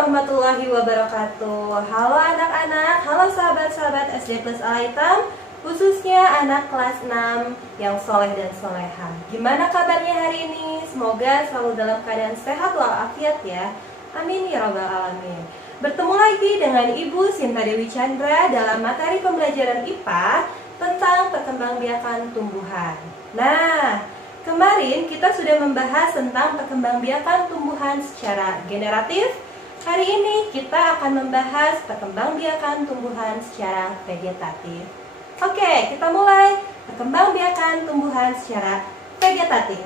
warahmatullahi wabarakatuh. Halo anak-anak, halo sahabat-sahabat SD Plus Alaitam, khususnya anak kelas 6 yang soleh dan soleha. Gimana kabarnya hari ini? Semoga selalu dalam keadaan sehat walafiat ya. Amin ya robbal alamin. Bertemu lagi dengan Ibu Sinta Dewi Chandra dalam materi pembelajaran IPA tentang perkembangbiakan tumbuhan. Nah, kemarin kita sudah membahas tentang perkembangbiakan tumbuhan secara generatif. Hari ini kita akan membahas perkembangbiakan tumbuhan secara vegetatif. Oke, kita mulai perkembangbiakan tumbuhan secara vegetatif.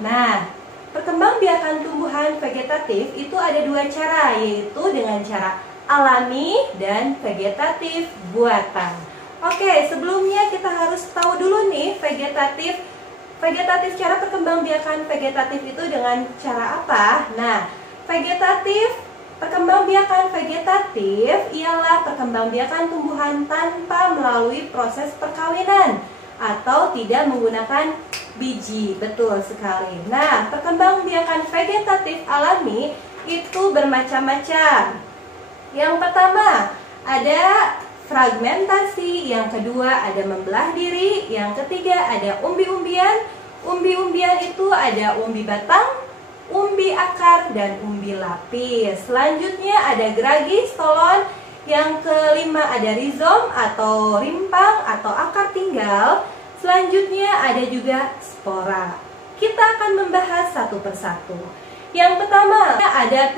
Nah, perkembangbiakan tumbuhan vegetatif itu ada dua cara, yaitu dengan cara alami dan vegetatif buatan. Oke, sebelumnya kita harus tahu dulu nih vegetatif cara perkembangbiakan vegetatif itu dengan cara apa? Nah, perkembangbiakan vegetatif ialah perkembangbiakan tumbuhan tanpa melalui proses perkawinan atau tidak menggunakan biji. Betul sekali. Nah, perkembangbiakan vegetatif alami itu bermacam-macam. Yang pertama, ada fragmentasi, yang kedua ada membelah diri, yang ketiga ada umbi-umbian. Umbi-umbian itu ada umbi batang, umbi akar, dan umbi lapis. Selanjutnya ada geragi, stolon. Yang kelima ada rizom atau rimpang atau akar tinggal. Selanjutnya ada juga spora. Kita akan membahas satu persatu. Yang pertama ada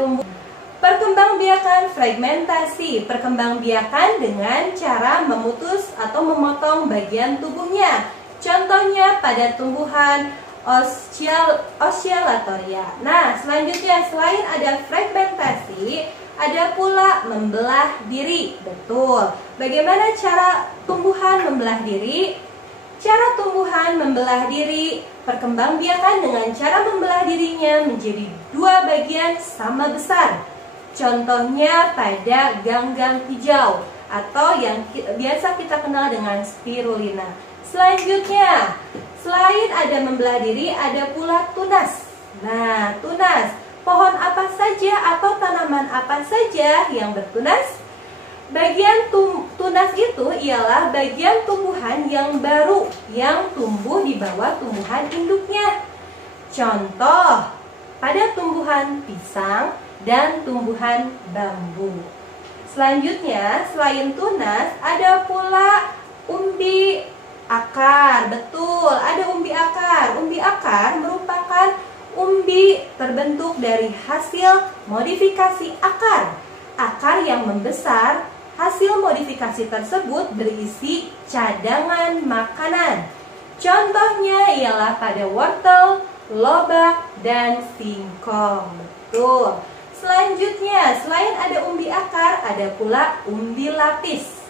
perkembangbiakan fragmentasi, perkembangbiakan dengan cara memutus atau memotong bagian tubuhnya. Contohnya pada tumbuhan Oscillatoria. Nah, selanjutnya selain ada fragmentasi, ada pula membelah diri. Betul. Bagaimana cara tumbuhan membelah diri? Cara tumbuhan membelah diri perkembangbiakan dengan cara membelah dirinya menjadi dua bagian sama besar. Contohnya pada ganggang hijau atau yang biasa kita kenal dengan spirulina. Selanjutnya, selain ada membelah diri, ada pula tunas. Nah, tunas, pohon apa saja atau tanaman apa saja yang bertunas? Bagian tunas itu ialah bagian tumbuhan yang baru yang tumbuh di bawah tumbuhan induknya. Contoh, pada tumbuhan pisang dan tumbuhan bambu. Selanjutnya, selain tunas, ada pula umbi akar. Betul, ada umbi akar. Umbi akar merupakan umbi terbentuk dari hasil modifikasi akar. Akar yang membesar, hasil modifikasi tersebut berisi cadangan makanan. Contohnya ialah pada wortel, lobak, dan singkong. Betul. Selanjutnya, selain ada umbi akar, ada pula umbi lapis.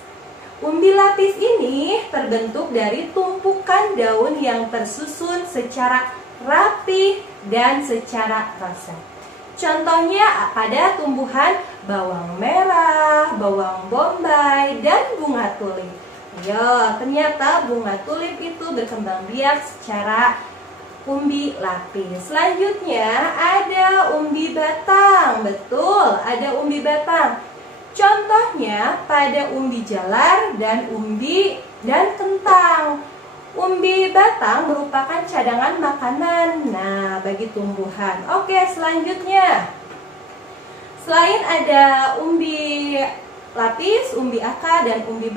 Umbi lapis ini terbentuk dari tumpukan daun yang tersusun secara rapi dan secara roset. Contohnya pada tumbuhan bawang merah, bawang bombay, dan bunga tulip. Ya, ternyata bunga tulip itu berkembang biak secara umbi lapis. Selanjutnya ada umbi batang. Betul, ada umbi batang. Contohnya pada umbi jalar dan kentang. Umbi batang merupakan cadangan makanan. Nah, bagi tumbuhan. Oke, selanjutnya. Selain ada umbi lapis, umbi akar, dan umbi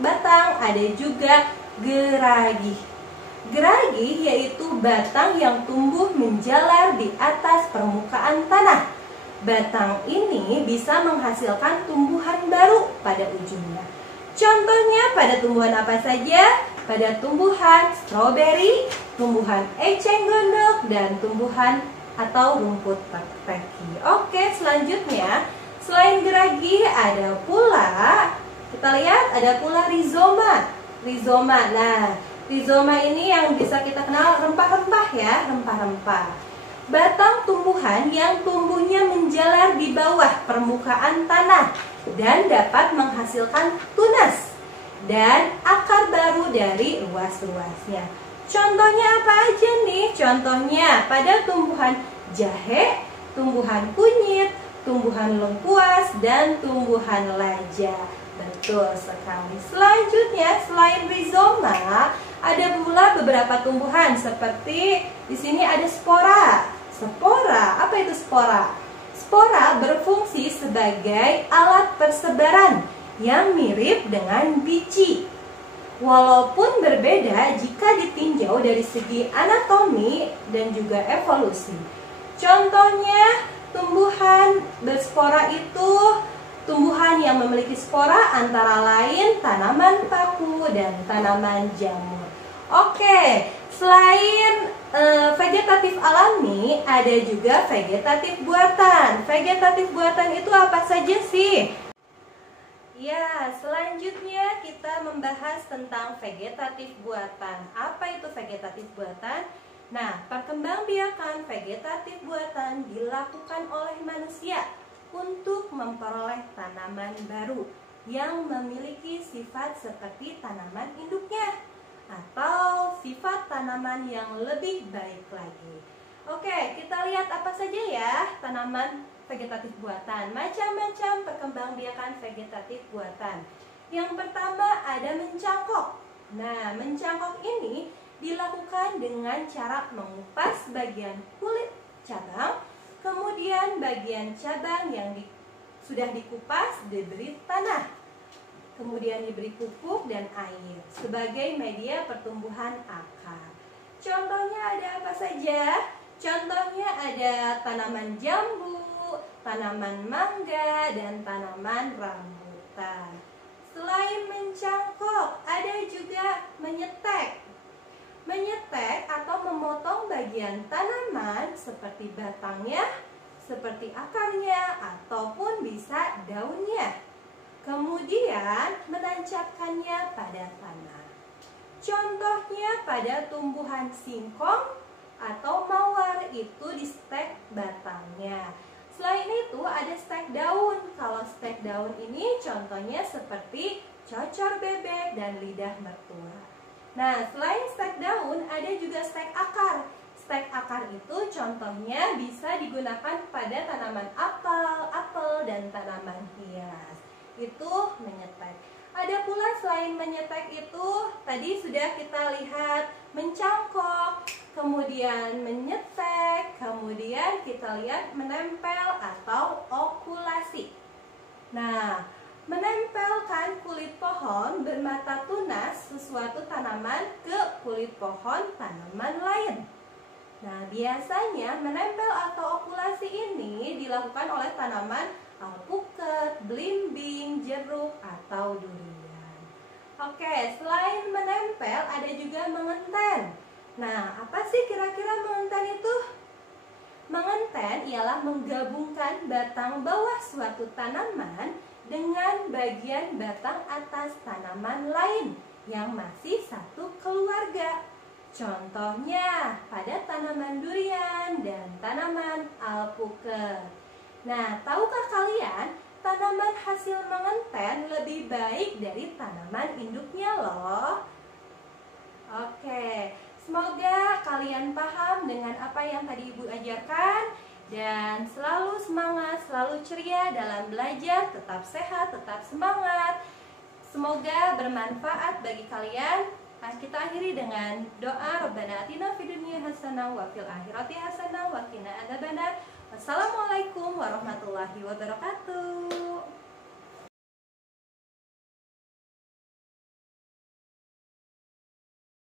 batang, ada juga geragi. Geragi yaitu batang yang tumbuh menjalar di atas permukaan tanah. Batang ini bisa menghasilkan tumbuhan baru pada ujungnya. Contohnya pada tumbuhan apa saja? Pada tumbuhan stroberi, tumbuhan eceng gondok, dan tumbuhan atau rumput teki. Oke, selanjutnya selain geragi ada pula, kita lihat ada pula rizoma. Rizoma. Nah, rizoma ini yang bisa kita kenal rempah-rempah ya, rempah-rempah. Batang tumbuhan yang tumbuhnya menjalar di bawah permukaan tanah dan dapat menghasilkan tunas dan akar baru dari ruas-ruasnya. Contohnya apa aja nih? Contohnya pada tumbuhan jahe, tumbuhan kunyit, tumbuhan lengkuas, dan tumbuhan laja. Betul sekali. Selanjutnya, selain rizoma, ada pula beberapa tumbuhan seperti di sini ada spora. Spora, apa itu spora? Spora berfungsi sebagai alat persebaran yang mirip dengan biji. Walaupun berbeda jika ditinjau dari segi anatomi dan juga evolusi. Contohnya, tumbuhan berspora itu tumbuhan yang memiliki spora antara lain tanaman paku dan tanaman jamur. Oke, selain vegetatif alami, ada juga vegetatif buatan. Vegetatif buatan itu apa saja sih? Ya, selanjutnya kita membahas tentang vegetatif buatan. Apa itu vegetatif buatan? Nah, perkembangbiakan vegetatif buatan dilakukan oleh manusia untuk memperoleh tanaman baru yang memiliki sifat seperti tanaman induknya atau sifat tanaman yang lebih baik lagi. Oke, kita lihat apa saja ya tanaman vegetatif buatan. Macam-macam perkembangbiakan vegetatif buatan. Yang pertama ada mencangkok. Nah, mencangkok ini dilakukan dengan cara mengupas bagian kulit cabang, kemudian bagian cabang yang sudah dikupas diberi tanah, kemudian diberi pupuk dan air sebagai media pertumbuhan akar. Contohnya ada apa saja? Contohnya ada tanaman jambu, tanaman mangga, dan tanaman rambutan. Selain mencangkok, ada juga menyetek. Menyetek atau memotong bagian tanaman seperti batangnya, seperti akarnya, ataupun bisa daunnya. Kemudian menancapkannya pada tanah. Contohnya pada tumbuhan singkong atau mawar, itu di stek batangnya. Selain itu ada stek daun. Kalau stek daun ini contohnya seperti cocor bebek dan lidah mertua. Nah, selain stek daun ada juga stek akar. Stek akar itu contohnya bisa digunakan pada tanaman apel, dan tanaman hias. Itu menyetek. Ada pula selain menyetek itu tadi sudah kita lihat mencangkok, kemudian menyetek, kemudian kita lihat menempel atau okulasi. Nah, menempelkan kulit pohon bermata tunas sesuatu tanaman ke kulit pohon tanaman lain. Nah, biasanya menempel atau okulasi ini dilakukan oleh tanaman alpukat, belimbing, jeruk, atau durian. Oke, selain menempel ada juga mengenten. Nah, apa sih kira-kira mengenten itu? Mengenten ialah menggabungkan batang bawah suatu tanaman dengan bagian batang atas tanaman lain yang masih satu keluarga. Contohnya pada tanaman durian dan tanaman alpukat. Nah, tahukah kalian tanaman hasil mengenten lebih baik dari tanaman induknya loh? Oke, semoga kalian paham dengan apa yang tadi Ibu ajarkan dan selalu semangat, selalu ceria dalam belajar, tetap sehat, tetap semangat. Semoga bermanfaat bagi kalian. Kita akhiri dengan doa Rabbana atina fid dunya hasanah wa fil akhirati hasanah wa qina adzabannar. Wassalamualaikum warahmatullahi wabarakatuh.